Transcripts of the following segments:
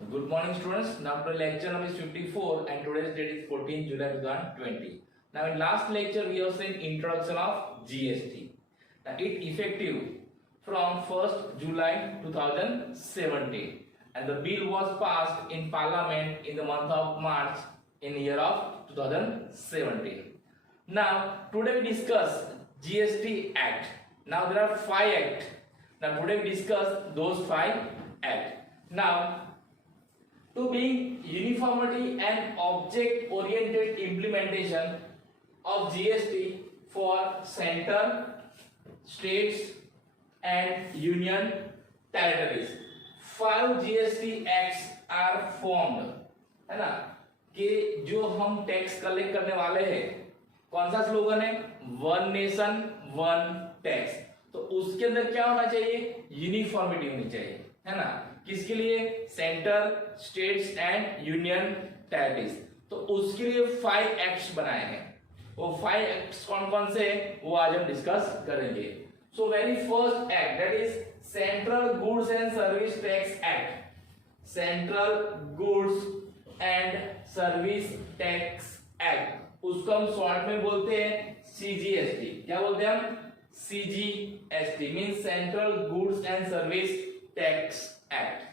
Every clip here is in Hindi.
Good morning, students. Now the lecture number is 54 and today's date is 14 July 2020. Now in last lecture we have seen introduction of GST. Now it effective from 1st July 2017 and the bill was passed in Parliament in the month of March in the year of 2017. Now today we discuss GST Act. Now there are 5 acts. Now today we discuss those 5 acts. Now to bring uniformity and object-oriented implementation of GST for center, states and union territories, 5 GST acts are formed, है ना, कि जो हम टैक्स कलेक्ट करने वाले हैं, कौन सा स्लोगन है, वन नेशन वन टैक्स। तो उसके अंदर क्या होना चाहिए, यूनिफॉर्मिटी होनी चाहिए, है ना, किसके लिए, centre, states and union territories. तो उसके लिए 5 एक्ट्स बनाए हैं। वो 5 एक्ट्स कौन कौन से हैं वो आज हम डिस्कस करेंगे। So very first act that is central goods and service tax act. Central goods and service tax act, उसको हम शॉर्ट में बोलते हैं सीजीएसटी। क्या बोलते हैं हम, CGST means central goods and service tax Act.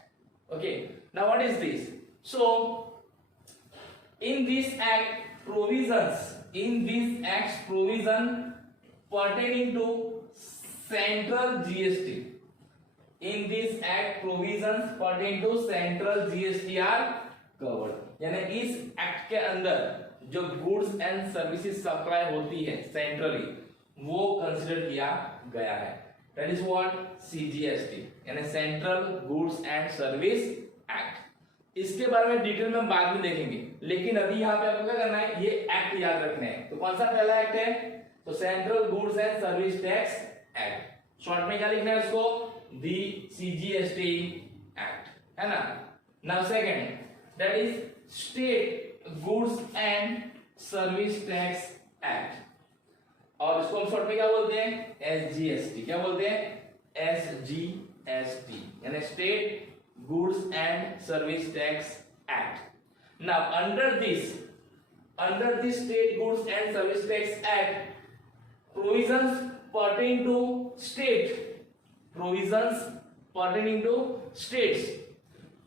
Okay, now what is this? So in this act provisions, provision pertaining to central GST, in this act provisions pertaining to central GST are covered। यानी इस एक्ट के अंदर जो गुड्स एंड सर्विसेज सप्लाई होती है सेंट्रली वो कंसिडर किया गया है। That is what CGST यानी central goods and service act. इसके बारे में डिटेल में बाद में देखेंगे, लेकिन अभी यहाँ पे आपको क्या करना है, ये एक्ट याद रखना है। तो कौन सा पहला एक्ट है, तो central goods and service tax act. Short में क्या लिखना है उसको, दी CGST एक्ट, है ना। Now second that is state goods and service tax act, और इसको हम शॉर्ट में क्या बोलते हैं, SGST। क्या बोलते हैं, SGST यानी state goods and service tax act. Now under this state goods and service tax act provisions pertaining to states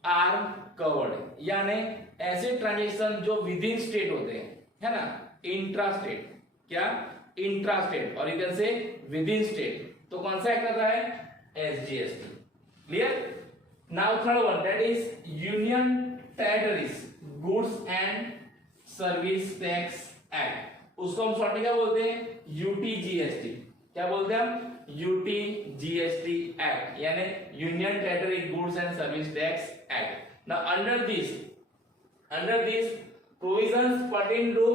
are covered. यानी ऐसे ट्रांजेक्शन जो विद इन स्टेट होते हैं, है ना, इंट्रा स्टेट, क्या इंट्रा स्टेट, और you can say with in state, तो कौन सा एक्ट कर रहा है, SGST। Clear. Now third one that is union territories goods and service tax act, उसको हम शॉर्ट में क्या बोलते हैं, UTGST। क्या बोलते हैं हम, UTGST एक्ट यानी union territory goods and service tax act. Now under this provisions pertaining to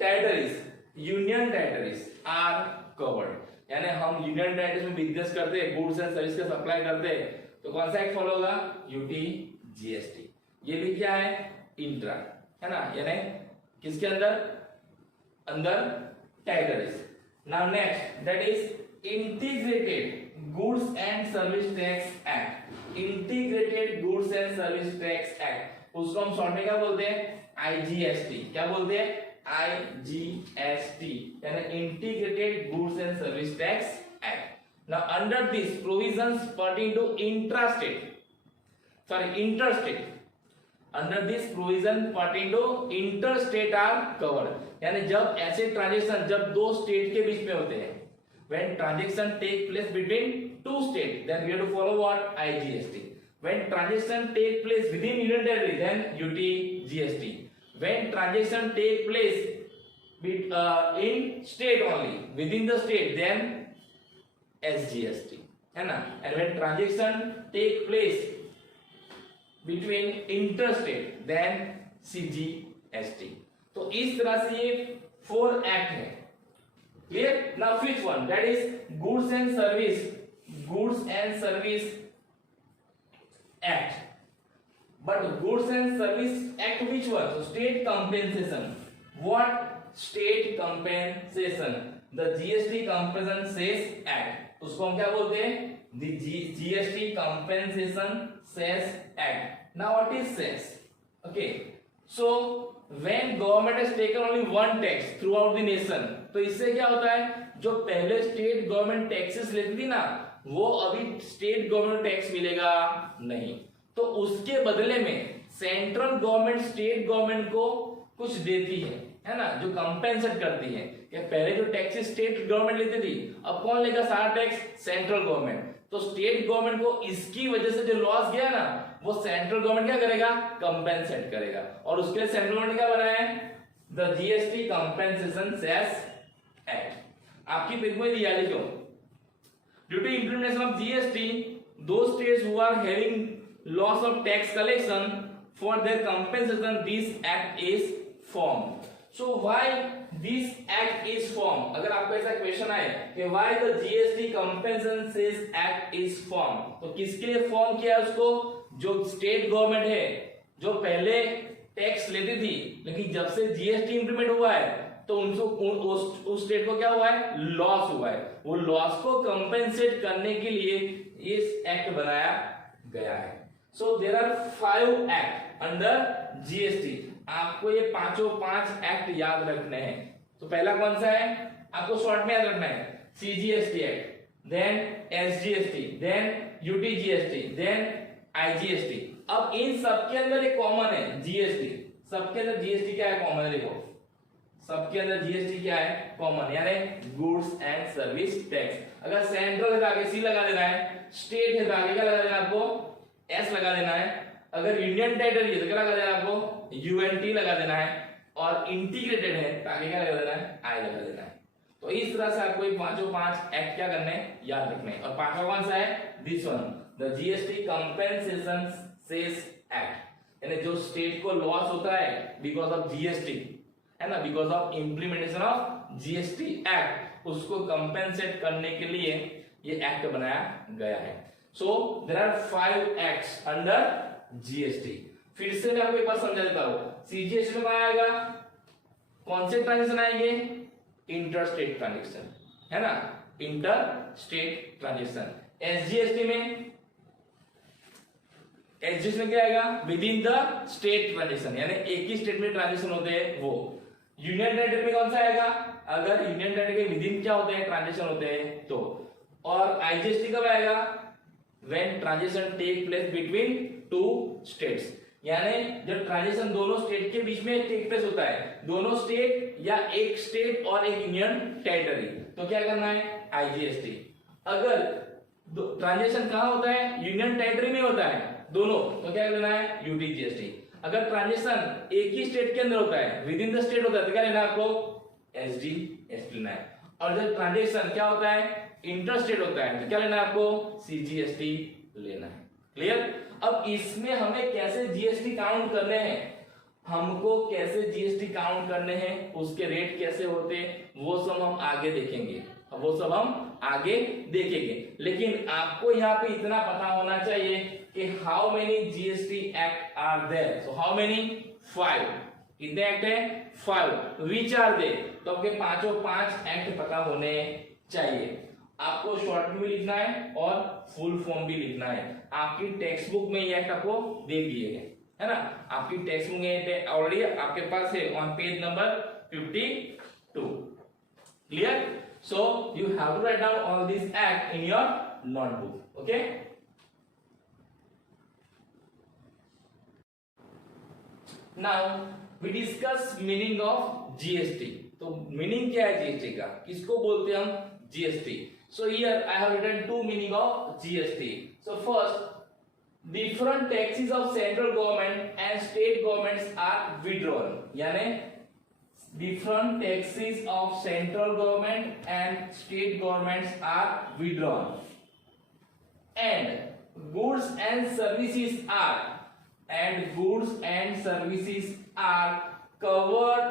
territories, union territories are covered. यानी हम यूनियन टेरिटरीज में बिजनेस करते हैं, गुड्स एंड सर्विस का सप्लाई करते हैं, तो कौन सा एक्ट फॉलो होगा, UTGST। ये भी क्या है, इंट्रा, है ना, यानी किसके अंदर territories. Now next that is integrated goods and service tax act. Integrated goods and service tax act, उसको हम शॉर्ट में क्या बोलते हैं, IGST। क्या बोलते हैं, IGST यानी integrated goods and service tax act. Now under this provisions pertaining to interstate, under this provision pertaining to interstate are covered. यानी जब ऐसे ट्रांजैक्शन जब दो स्टेट के बीच में होते हैं, when transaction take place between two states, then we have to follow what, IGST। when transaction take place within union territory, then UTGST। when transaction take place in state only, within the state, then SGST, है ना। and when transaction take place between interstate, then CGST। तो इस तरह से ये 4 एक्ट है। Clear. Now fifth one that is goods and service act. But goods and service act which one? So state compensation. What state compensation? The GST Compensation Act, उसको हम क्या बोलते हैं, the GST compensation cess act. Now what is cess? Okay, so when government has taken only one tax throughout the nation, तो इससे क्या होता है, जो पहले स्टेट गवर्नमेंट टैक्सेस लेती थी ना, वो अभी स्टेट गवर्नमेंट टैक्स मिलेगा नहीं, तो उसके बदले में सेंट्रल गवर्नमेंट स्टेट गवर्नमेंट को कुछ देती है ना, जो कंपेंसेट करती है कि पहले जो टैक्सेस स्टेट गवर्नमेंट लेती थी, अब कौन लेगा सारा टैक्स? Central government. तो स्टेट गवर्नमेंट को इसकी वजह से जो लॉस गया ना, वो सेंट्रल गवर्नमेंट क्या करेगा? कंपेंसेट करेगा। और उसके लिए सेंट्रल गवर्नमेंट क्या बनाया है? The GST compensation cess act. आपकी पिक में दिया है, क्यों? Due to implementation of GST, दो states who are having loss of tax collection for their compensation, this act is formed. So why this act is formed? अगर आपको ऐसा क्वेश्चन आए कि why the GST compensation cess act is formed, तो किसके लिए फॉर्म किया उसको? जो स्टेट गवर्नमेंट है, जो पहले टैक्स लेती थी, लेकिन जब से जीएसटी इंप्लीमेंट हुआ है तो उनको उस स्टेट को क्या हुआ है? लॉस हुआ है। वो लॉस को कंपेंसेट करने के लिए इस एक्ट बनाया गया है। So there are 5 act under GST. आपको ये पांचों 5 एक्ट याद रखने हैं। तो पहला कौन सा है? आपको शॉर्ट में याद रखना है, CGST act, then SGST, then UTGST, then IGST. अब इन सबके अंदर एक कॉमन है, जीएसटी। सबके अंदर जीएसटी क्या है? कॉमन है। देखो, सबके अंदर जीएसटी क्या है? कॉमन, यानी गुड्स एंड सर्विस टैक्स। अगर सेंट्रल है तो आगे सी लगा देना है, स्टेट है तो आगे क्या लगा देना है? आपको एस लगा देना है। अगर यूनियन टेरिटरी है तो क्या लगा देना है? आपको यूएनटी लगा देना है। और इंटीग्रेटेड है तो आगे क्या लगा देना है? आई लगा देना है। तो इस तरह से आपको ये पांचों 5 एक्ट क्या करने हैं? याद रखने हैं। और पांचवा कौन सा है? This one, the GST compensation cess act. यानी जो स्टेट को लॉस होता है बिकॉज ऑफ जीएसटी, है ना, because of implementation of GST act, उसको कंपेंसेट करने के लिए ये एक्ट बनाया गया है। So there are 5 acts under GST। फिर से मैं आपको एक बार समझा देता हूं। सीजीएसटी में कहाँ आएगा? कौन से ट्रांजेक्शन आएंगे? इंटर स्टेट ट्रांजेक्शन, है ना, इंटर स्टेट ट्रांजेक्शन। एसजीएसटी में क्या आएगा? With in the state transaction, यानी एक ही स्टेट में ट्रांजेक्शन होते हैं वो। यूनियन टेरिटरी में कौन सा आएगा? अगर यूनियन टेरिटरी के विद इन क्या होते हैं? ट्रांजेक्शन होते हैं तो। और आईजीएसटी कब आएगा? when transaction take place between two states, यानी जब ट्रांजेक्शन दोनों स्टेट के बीच में टेक प्लेस होता है, दोनों स्टेट या एक स्टेट और एक यूनियन टेरिटरी, तो क्या करना है? आईजीएसटी। अगर ट्रांजेक्शन कहां होता है? यूनियन टेरिटरी में होता है दोनों, तो क्या लेना है? यूटीजीएसटी। अगर ट्रांजेक्शन एक ही स्टेट के अंदर होता है, विद इन द स्टेट होता है, तो क्या लेना है आपको? एसजीएसटी लेना है। और जब ट्रांजेक्शन क्या होता है? इंटरस्टेट होता है, तो क्या लेना है आपको? सीजीएसटी लेना है। क्लियर? अब इसमें हमें कैसे जीएसटी काउंट करने हैं, हमको कैसे जीएसटी काउंट करने हैं, उसके रेट कैसे होते हैं, वो सब हम आगे देखेंगे। लेकिन आपको यहाँ पे इतना पता होना चाहिए कि how many GST act are there. So how many? 5। कितने एक्ट है? 5। Which are they? तो आपके पांचों 5 एक्ट पता होने चाहिए। आपको शॉर्ट में भी लिखना है और फुल फॉर्म भी लिखना है। आपकी टेक्स्ट बुक में ये एक्ट आपको दे दिए गए, है ना, आपकी टेक्स्ट बुक में ऑलरेडी आपके पास है on page number 52। Clear? So you have to write down all this act in your notebook. Okay, now we discuss meaning of GST. तो मीनिंग क्या है जीएसटी का? किसको बोलते हैं हम? GST. So here I have written 2 meaning of GST. So first, different taxes of central government and state governments are withdrawn. यानी different taxes of central government and state governments are withdrawn. And goods and services are covered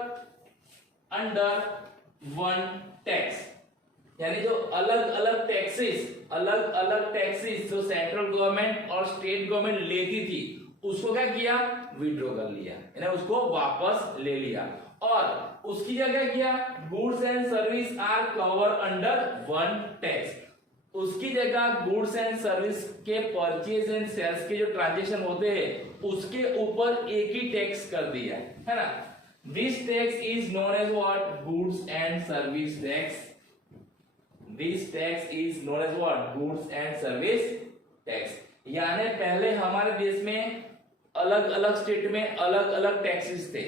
under one tax. यानी जो अलग अलग टैक्सेस जो सेंट्रल गवर्नमेंट और स्टेट गवर्नमेंट लेती थी, उसको क्या किया? विड्रॉ कर लिया, यानी उसको वापस ले लिया। और उसकी जगह किया? Goods and service are cover under one tax. उसकी जगह गुड्स एंड सर्विस के परचेज एंड सेल्स के जो ट्रांजेक्शन होते हैं उसके ऊपर एक ही टैक्स कर दिया है ना। This tax is known as what, goods and service tax. This tax is known as what, goods and service tax. यानी पहले हमारे देश में अलग अलग स्टेट में अलग अलग टैक्सेस थे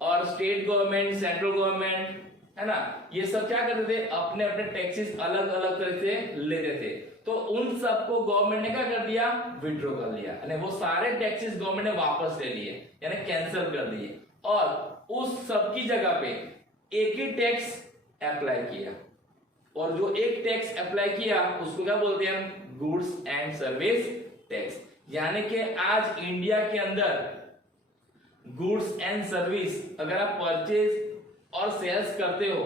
और स्टेट गवर्नमेंट, सेंट्रल गवर्नमेंट, है ना, ये सब क्या करते थे, अपने अपने टैक्सेस अलग अलग तरह से लेते थे। तो उन सबको गवर्नमेंट ने क्या कर दिया, विड्रॉ कर लिया, यानी वो सारे टैक्सेस गवर्नमेंट ने वापस ले लिए, यानी कैंसिल कर दिए, और उस सब की जगह पे एक ही टैक्स अप्लाई किया। और जो एक टैक्स अप्लाई किया उसको क्या बोलते हैं, गुड्स एंड सर्विस टैक्स। यानी कि आज इंडिया के अंदर गुड्स एंड सर्विस अगर आप परचेज और सेल्स करते हो,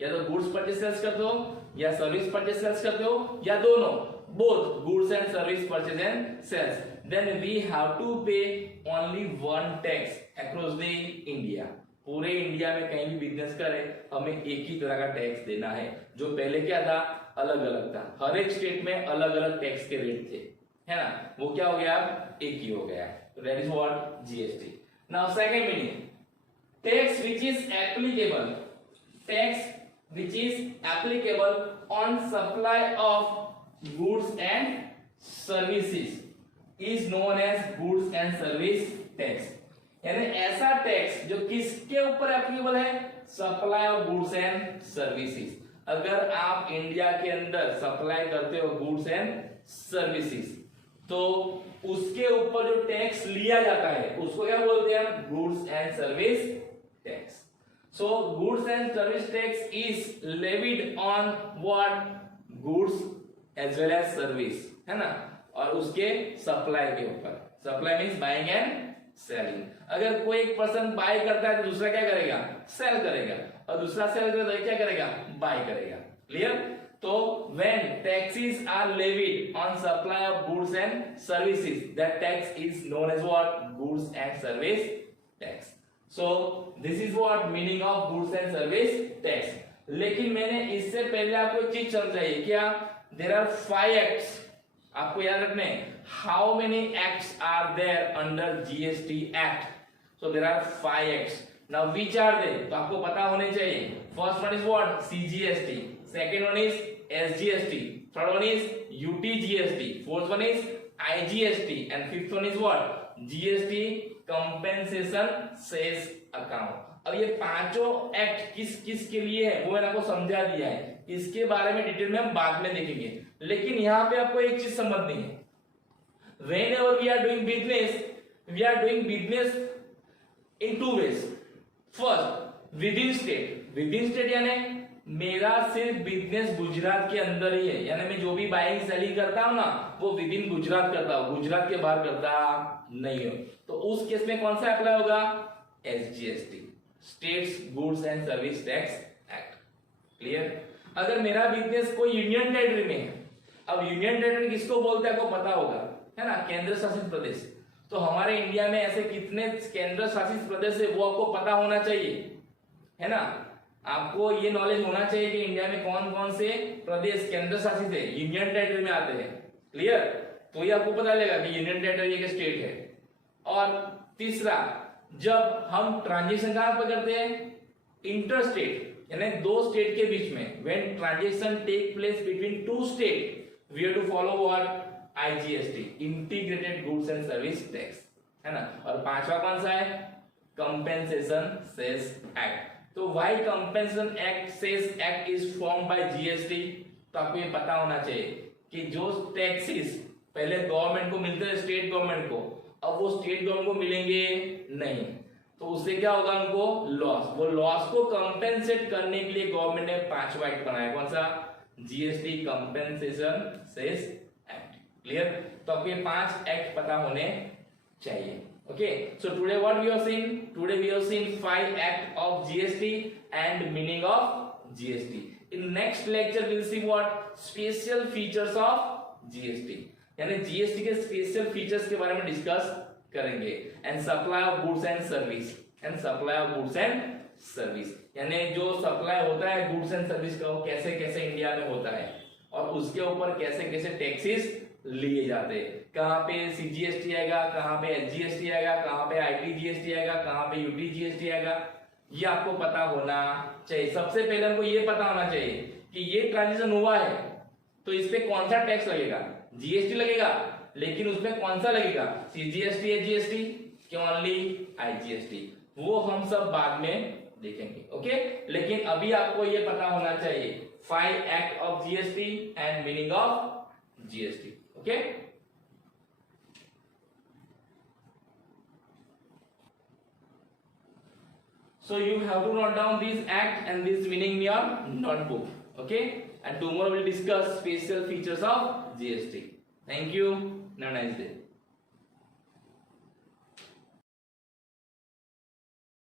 या तो गुड्स परचेज सेल्स करते हो या सर्विस परचेज सेल्स करते हो या दोनों, both goods and service purchase and sales, then we have to pay only one tax across the India. पूरे इंडिया में कहीं भी बिजनेस करें हमें एक ही तरह का टैक्स देना है। जो पहले क्या था, अलग अलग था, हर एक स्टेट में अलग अलग टैक्स के रेट थे, है ना, वो क्या हो गया, अब एक ही हो गया। That is what GST. Now second meaning, tax which is applicable, tax which is applicable on supply of goods and services is known as goods and service tax। यानी ऐसा टैक्स जो किसके ऊपर एप्लीकेबल है, supply of goods and services. अगर आप इंडिया के अंदर सप्लाई करते हो गुड्स एंड सर्विसेज तो उसके ऊपर जो टैक्स लिया जाता है उसको क्या बोलते हैं, goods and service tax। So goods and service tax is levied on what, goods as well as service, है ना, और उसके सप्लाई के ऊपर। Supply means buying and selling. अगर कोई एक पर्सन बाय करता है तो दूसरा क्या करेगा, सेल करेगा, और दूसरा सेल करेगा तो क्या करेगा, बाय करेगा। क्लियर? तो when taxes are levied on supply of goods and services, that tax is known as what, goods and service tax। So this is what meaning of goods and service tax। लेकिन मैंने इससे पहले आपको एक चीज समझाई, क्या, there are 5 acts, आपको याद रखने, how many acts are there under GST Act? So there are 5 acts। Now which are they? तो आपको पता होने चाहिए। First one is what, CGST, second one is SGST, third one is UTGST, fourth one is IGST, and fifth one is what, GST compensation cess account. अब ये पांचों एक्ट किस किस के लिए है वो मैंने आपको समझा दिया है, इसके बारे में डिटेल में हम बाद में देखेंगे। लेकिन यहाँ पे आपको एक चीज समझनी है, whenever we are doing business, we are doing business in 2 ways। First within state, within state यानी मेरा सिर्फ बिजनेस गुजरात के अंदर ही है, यानी मैं जो भी बाइंग सेलिंग करता हूं ना वो विद इन गुजरात करता हूं, गुजरात के बाहर करता नहीं हो। तो उस केस में कौन सा अप्लाई होगा, SGST, states goods and service tax act. Clear? अगर मेरा बिजनेस कोई यूनियन टेरिटरी में है, अब यूनियन टेरिटरी किसको बोलते हैं आपको पता होगा, है ना, केंद्र शासित प्रदेश। तो हमारे इंडिया में ऐसे कितने केंद्र शासित प्रदेश है वो आपको पता होना चाहिए, है ना, आपको ये नॉलेज होना चाहिए कि इंडिया में कौन कौन से प्रदेश केंद्र शासित है, यूनियन टेरिटरी में आते हैं। क्लियर? तो ये आपको पता लगेगा कि यूनियन टेरिटरी एक स्टेट है। और तीसरा, जब हम ट्रांजेक्शन कहां पर करते हैं, इंटर स्टेट, यानी 2 स्टेट के बीच में, when transaction take place between 2 state we have to follow what, IGST, integrated goods and service tax, है ना। और पांचवा कौन सा है, कंपेंसेशन सेस एक्ट। तो why compensation act cess act is formed by GST, तो आपको ये पता होना चाहिए कि जो टैक्सेस पहले गवर्नमेंट को मिलते थे, स्टेट गवर्नमेंट को, अब वो स्टेट गवर्नमेंट को मिलेंगे नहीं, तो उससे क्या होगा, उनको लॉस। वो लॉस को कंपेंसेट करने के लिए गवर्नमेंट ने 5वां एक्ट बनाया, कौन सा, GST compensation cess act. Clear? तो आपको ये 5 एक्ट पता होने चाहिए। Okay, so today what we have seen? Today we have seen 5 act of GST and meaning of GST. In next lecture we'll see what, special features of GST, यानी GST के special features के बारे में डिस्कस करेंगे। And supply of goods and service, and supply of goods and service, यानी जो सप्लाई होता है गुड्स एंड सर्विस का वो कैसे कैसे इंडिया में होता है, और उसके ऊपर कैसे कैसे टैक्सेस लिए जाते हैं, कहाँ पे CGST आएगा, कहाँ पे SGST आएगा, कहाँ पे IT GST आएगा, कहाँ पे UT GST आएगा, ये आपको पता होना चाहिए। सबसे पहले हमको ये पता होना चाहिए कि ये ट्रांजिशन हुआ है तो इस पे कौन सा टैक्स लगेगा, GST लगेगा, लेकिन उसमें कौन सा लगेगा, CGST या GST कि ओनली IGST, वो हम सब बाद में देखेंगे। ओके, लेकिन अभी आपको ये पता होना चाहिए 5 act of GST and meaning of GST। Okay, so you have to note down this act and this meaning in your notebook. Okay, and tomorrow we'll discuss special features of GST. Thank you. Have a nice day.